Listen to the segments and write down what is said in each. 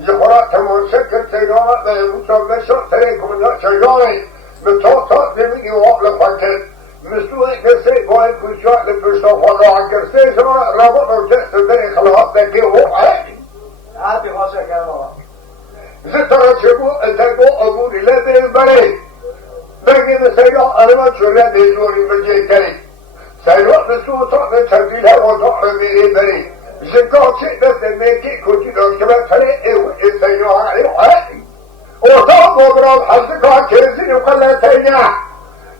يخرات منسكر سيارات مسمى شرطيكم لا شياري بطاطات نميني وقل فكر مسلوك كسي قوي كشاك لبشتاق وضع كسي سنة رابط وجهت بني خلاص لكي هو عادي عادي خاصة كلمة زترى شبو اتاقو أبوري لدي البري بقي بسيارة أرمان شرد يزوري بجي كري سيارات مسلوك طعم تبديلها وطعم بيري بري زكاة شيء بس الميكي كنتي لو كمان فريق السيارة عليه عادي وطعم وضرب حزكاة كيزين وقلتينا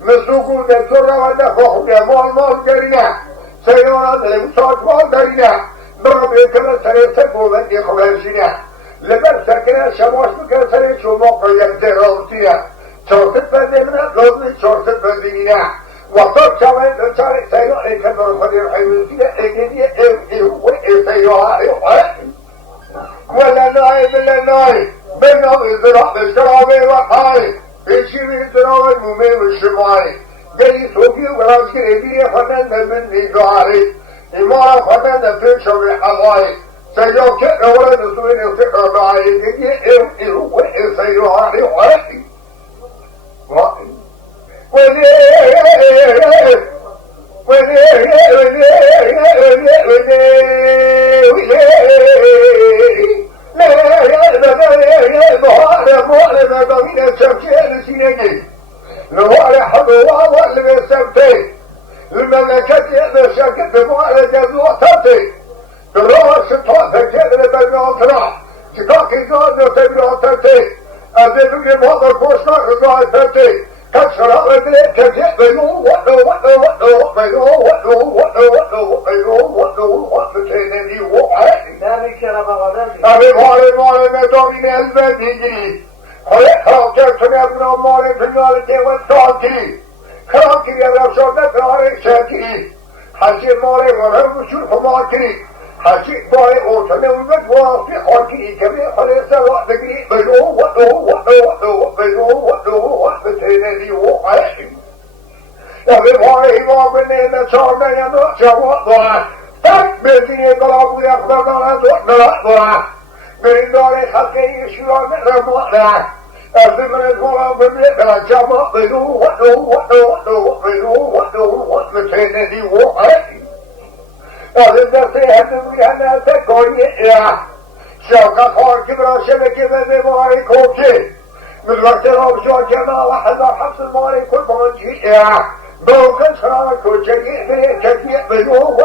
مسلوكو دكتورة ودفعهم يا مال قرينا سيارة لمساعد مال قرينا ضرب يكمل سريسك ومن يخبرشنا لبر سكنا شماش بكر سريس شو موقع يمزير روتينا شورتت بندمنا لازم شورتت بندمنا وقت شوين لنشارك سيارة يكمل خدير حيوزينا اجنية سيارة ولا نايم ولا نايم بنا إزراء بالشرابي وحاي بيشيري إزراء المومي والشمالي جاي سوكي وراسكي إبيري فنان من نيجاري إمارة فنان في شبه حواي سيو كئ ولا نسوين الفكرة معي جاي سياري وحاي المملكة يقدر شاكت بمؤلة جزوة تبتي الروح الشطوة تجد لبنيان تراح تكاكي جاد لتبنيان تبتي أذن بني بهذا الكوشنا رضاء تبتي كسر أغدري تجد بيو تيني وعي نامي كرابة غدامي أبي مالي مدامين الباب يجري خلقها وكيفتنا ابنا مالي في النالتي والتاكري خلاكي يا رسولة تاريخ شاكري حسي مالي ورم وشوف ماكري حسي مالي اوتنا ومد وافي حاكري كمي خليسة وقتكري بيو تيني وعي أبي مالي نصارنا ينو شوضا بلدية قلابو يخبرنا نزوحنا من داري خلقي يشيران رمضنا أزمن الغرام بمئة جمع بنو متيني وحي أزمن سيهدوي أنا تكوني شوكا خار كبرا شبكي بمباري كوكي من وقت رابشو جمع وحدا حفظ الماري كل بانجي بوكن سرا كوشي بنو